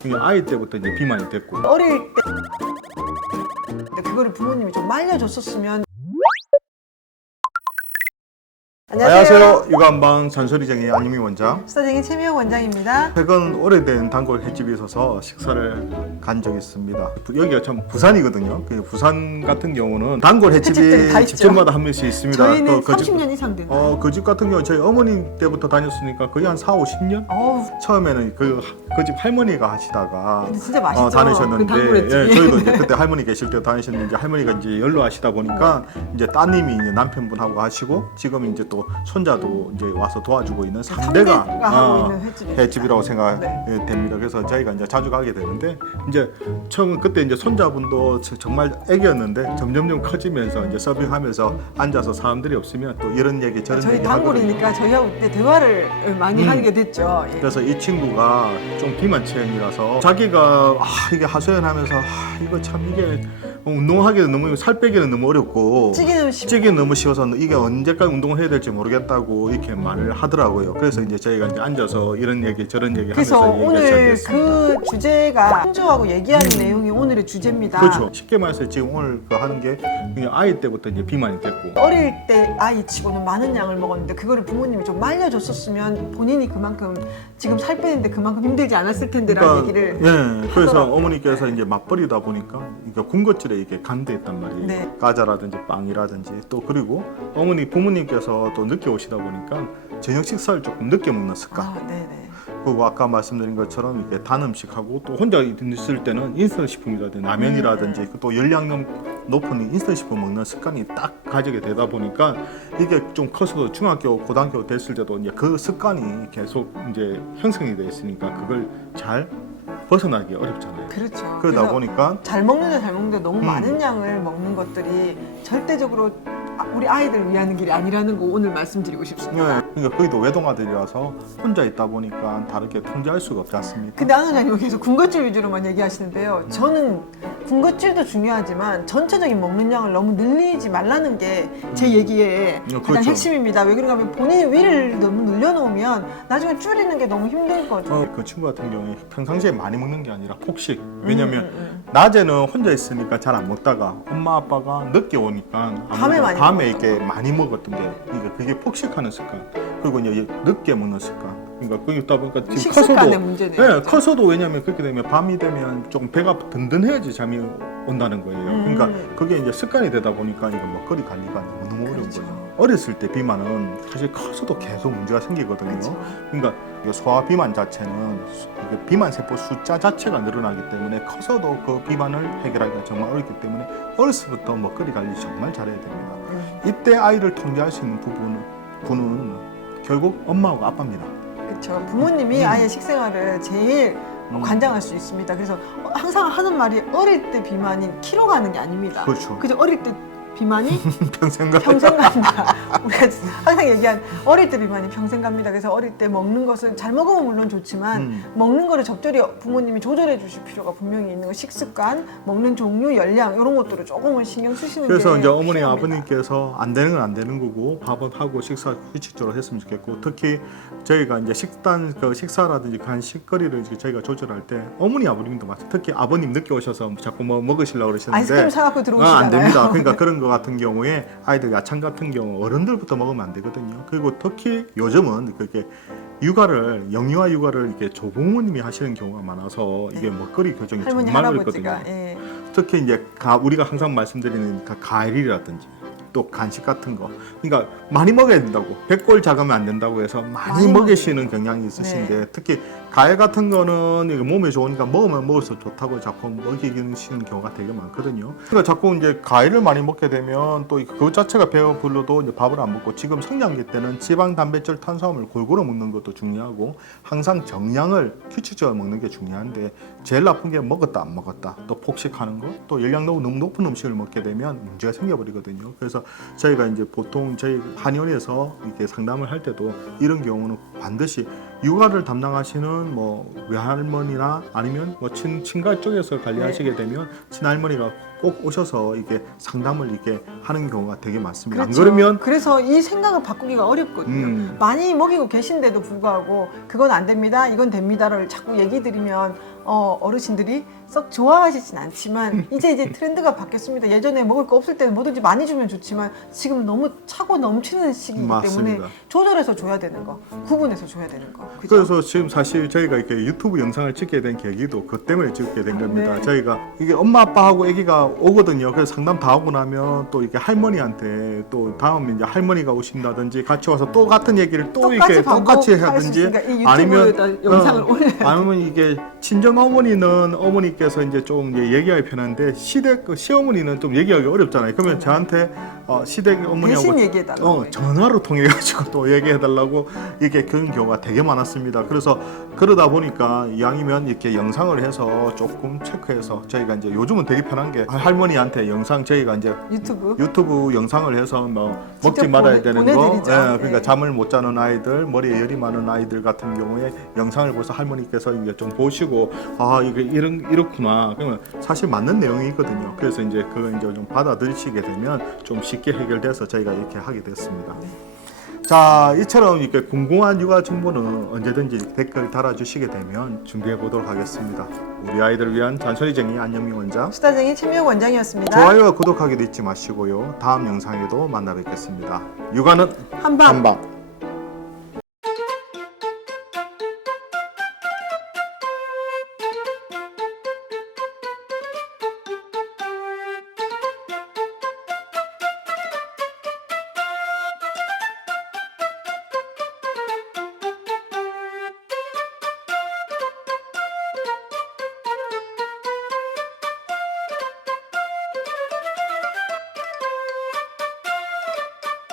그냥 아이 때부터 이제 비만이 됐고. 어릴 때 그거를 부모님이 좀 말려줬었으면 안녕하세요 육안방 잔소리쟁이 안유미 원장 스타쟁이 최미영 원장입니다. 최근 오래된 단골 횟집에 있어서 식사를 간 적이 있습니다 여기가 참 부산이거든요 그 부산 같은 경우는 단골 횟집들이 횟집이 있죠. 집집마다 한 명씩 있습니다 저희는 그 집- 30년 이상 된. 어, 그 집 같은 경우 저희 어머니 때부터 다녔으니까 거의 한 4, 50년? 어우, 처음에는 그 그 집 할머니가 하시다가 근데 진짜 맛있죠. 어, 다니셨는데 그 단골. 예, 저희도 이제 그때 할머니 계실 때 다니셨는데 이제 할머니가 이제 연로하시다 보니까 이제 따님이 이제 남편분하고 하시고 지금 이제 또 손자도 이제 와서 도와주고 있는 삼대가 3대가 하고 있는 횟집입니다. 횟집이라고 생각됩니다. 네. 그래서 저희가 이제 자주 가게 되는데 이제 처음 그때 이제 손자분도 저- 정말 애기였는데 점점점 커지면서 이제 서빙하면서 앉아서 사람들이 없으면 또 이런 얘기 저런 저희 얘기. 단골이니까 저희하고 그때 대화를 많이 음. 하게 됐죠. 예. 그래서 이 친구가 좀 비만 체형이라서 자기가 아 이게 하소연하면서 아 이거 참 이게 운동하기는 너무 살 빼기는 너무 어렵고 찌기는 쉽 찌기 너무 쉬워서 이게 언제까지 운동을 해야 될지 모르겠다고 이렇게 말을 하더라고요. 그래서 이제 저희가 이제 앉아서 이런 얘기 저런 얘기 그래서 하면서 오늘. 그 주제가 홍조하고 얘기하는 내용이 오늘의 주제입니다. 그렇죠. 쉽게 말해서 지금 오늘 그 하는 게 그냥 아이 때부터 이제 비만이 됐고 어릴 때 아이 치고는 많은 양을 먹었는데 그거를 부모님이 좀 말려줬었으면 본인이 그만큼 지금 살 빼는데 그만큼 힘들지 않았을 텐데라는 얘기를 예, 그래서 하더라고요. 어머니께서 이제 맞벌이다 보니까 이게 군것질 에 이게 간대 있단 말이에요. 네. 과자라든지 빵이라든지 또 그리고 어머니 부모님께서 또 늦게 오시다 보니까 저녁 식사를 조금 늦게 먹는 습관. 아, 네네. 그리고 아까 말씀드린 것처럼 이게 단 음식하고 또 혼자 있을 때는 인스턴트 식품이라든지 라면이라든지 음. 또 열량감 높은 인스턴트 식품 먹는 습관이 딱 가지게 되다 보니까 이게 좀 커서 중학교 고등학교 됐을 때도 이제 그 습관이 계속 이제 형성이 돼 있으니까 그걸 잘 벗어나기 어렵잖아요. 그렇죠. 그러다 그래서 보니까 잘 먹는데 잘 먹는데 너무 음. 많은 양을 먹는 것들이 절대적으로 아, 우리 아이들을 위하는 길이 아니라는 거 오늘 말씀드리고 싶습니다. 네, 그러니까 거기도 외동아들이라서 혼자 있다 보니까 다르게 통제할 수가 없지 않습니까? 근데 안 원장님은 계속 군것질 위주로만 얘기하시는데요. 저는 군것질도 중요하지만 전체적인 먹는 양을 너무 늘리지 말라는 게 제 얘기의 음, 가장 그렇죠. 핵심입니다. 왜 그런가 하면 본인이 위를 너무 늘려놓으면 나중에 줄이는 게 너무 힘들거든요. 어, 그 친구 같은 경우에 평상시에 많이 먹는 게 아니라 폭식. 왜냐면 음, 음, 낮에는 혼자 있으니까 잘 안 먹다가 엄마 아빠가 늦게 오니까 밤에 많이 밤에 이렇게 많이 먹었던 게 그러니까 그게 폭식하는 습관. 그리고 이제 늦게 먹는 습관. 그러니까 그게 있다 보니까 지금 식습관의 커서도 문제네요. 네, 진짜. 커서도 왜냐면 그렇게 되면 밤이 되면 조금 배가 든든해야지 잠이 온다는 거예요. 음. 그러니까 그게 이제 습관이 되다 보니까 이거 먹거리 관리가 너무 어려운 그렇죠. 거죠. 어렸을 때 비만은 사실 커서도 계속 문제가 생기거든요. 그렇죠. 그러니까 소아 비만 자체는 비만 세포 숫자 자체가 늘어나기 때문에 커서도 그 비만을 해결하기가 정말 어렵기 때문에 어렸을 때부터 먹거리 관리 정말 잘해야 됩니다. 음, 이때 아이를 통제할 수 있는 부분은 분은 결국 엄마하고 아빠입니다. 그렇죠. 부모님이 음. 아이의 식생활을 제일 음. 관장할 수 있습니다. 그래서 항상 하는 말이 어릴 때 비만이 키로 가는 게 아닙니다. 그렇죠. 그죠? 어릴 때 비만이 평생 가 평생 간다. 우리가 항상 얘기한 어릴 때 비만이 평생 갑니다. 그래서 어릴 때 먹는 것은 잘 먹으면 물론 좋지만 음. 먹는 거를 적절히 부모님이 조절해 주실 필요가 분명히 있는 거 식습관, 먹는 종류, 열량 이런 것들을 조금은 신경 쓰시는 그래서 게 이제 어머니 필요합니다. 아버님께서 안 되는 건 안 되는 거고 밥은 하고 식사 규칙적으로 했으면 좋겠고 특히 저희가 이제 식단 그 식사라든지 간식거리를 이제 저희가 조절할 때 어머니 아버님도 마찬 특히 아버님 늦게 오셔서 자꾸 뭐 먹으시려고 그러시는데 아이스크림 사갖고 아, 들어오시잖아요. 안 됩니다. 그러니까 그런 거 같은 경우에 아이들 야채 같은 경우 어른들부터 먹으면 안 되거든요. 그리고 특히 요즘은 그게 육아를 영유아 육아를 이렇게 조부모님이 하시는 경우가 많아서 이게 네. 먹거리 교정이 정말 어렵거든요. 예. 특히 이제 가, 우리가 항상 말씀드리는 그 과일이라든지 또 간식 같은 거. 그러니까 많이 먹어야 된다고. 백골 작으면 안 된다고 해서 많이, 많이 먹이시는 경향이 있으신데 네. 특히 과일 같은 거는 이거 몸에 좋으니까 먹으면 먹을수록 좋다고 자꾸 먹이시는 경우가 되게 많거든요. 그러니까 자꾸 이제 과일을 많이 먹게 되면 또 그것 자체가 배가 불러도 이제 밥을 안 먹고 지금 성장기 때는 지방 단백질 탄수화물 골고루 먹는 것도 중요하고 항상 정량을 규칙적으로 먹는 게 중요한데 제일 나쁜 게 먹었다 안 먹었다. 또 폭식하는 거 또 열량도 너무 높은 음식을 먹게 되면 문제가 생겨버리거든요. 그래서 저희가 이제 보통 저희 한의원에서 이렇게 상담을 할 때도 이런 경우는 반드시 육아를 담당하시는 뭐 외할머니나 아니면 뭐 친, 친가 쪽에서 관리하시게 되면 친할머니가 꼭 오셔서 이게 상담을 이렇게 하는 경우가 되게 많습니다 그렇죠. 안 그러면 그래서 이 생각을 바꾸기가 어렵거든요. 음. 많이 먹이고 계신데도 불구하고 그건 안 됩니다, 이건 됩니다를 자꾸 얘기 드리면 어, 어르신들이 썩 좋아하시진 않지만 이제 이제 트렌드가 바뀌었습니다. 예전에 먹을 거 없을 때는 뭐든지 많이 주면 좋지만 지금 너무 차고 넘치는 시기이기 맞습니다. 때문에 조절해서 줘야 되는 거, 구분해서 줘야 되는 거. 그죠? 그래서 지금 사실 저희가 이렇게 유튜브 영상을 찍게 된 계기도 그 때문에 찍게 된 겁니다. 네. 저희가 이게 엄마 아빠하고 아기가 오거든요. 그래서 상담 다 하고 나면 또 이게 할머니한테 또 다음 이제 할머니가 오신다든지 같이 와서 또 같은 얘기를 또 이렇게 똑같이 하든지 아니면 영상을 어, 아니면 이게 친정 어머니는 어머니께서 이제 좀 이제 얘기하기 편한데 시댁 그 시어머니는 좀 얘기하기 어렵잖아요. 그러면 저한테 어, 시댁 어머니하고 대신 얘기해달라고. 어, 전화로 통해 가지고 또 얘기해 달라고 이렇게 그런 경우가 되게 많았습니다. 그래서 그러다 보니까 이왕이면 이렇게 영상을 해서 조금 체크해서 저희가 이제 요즘은 되게 편한 게 할머니한테 영상 저희가 이제 유튜브. 유튜브 영상을 해서 뭐 먹지 직접 말아야 보내- 되는 거, 보내드리죠. 예, 그러니까 네. 잠을 못 자는 아이들, 머리에 열이 많은 아이들 같은 경우에 영상을 보서 할머니께서 이제 좀 보시고 아 이게 이런 이렇구나. 그러면 사실 맞는 내용이거든요. 그래서 이제 그거 이제 좀 받아들이시게 되면 좀 쉽게 해결돼서 저희가 이렇게 하게 됐습니다. 자, 이처럼 이렇게 궁금한 육아 정보는 언제든지 댓글 달아주시게 되면 준비해 보도록 하겠습니다. 우리 아이들을 위한 잔소리쟁이 안영미 원장. 수다쟁이 친명 원장이었습니다. 좋아요와 구독하기도 잊지 마시고요. 다음 영상에도 만나 뵙겠습니다. 육아는 한방 한방.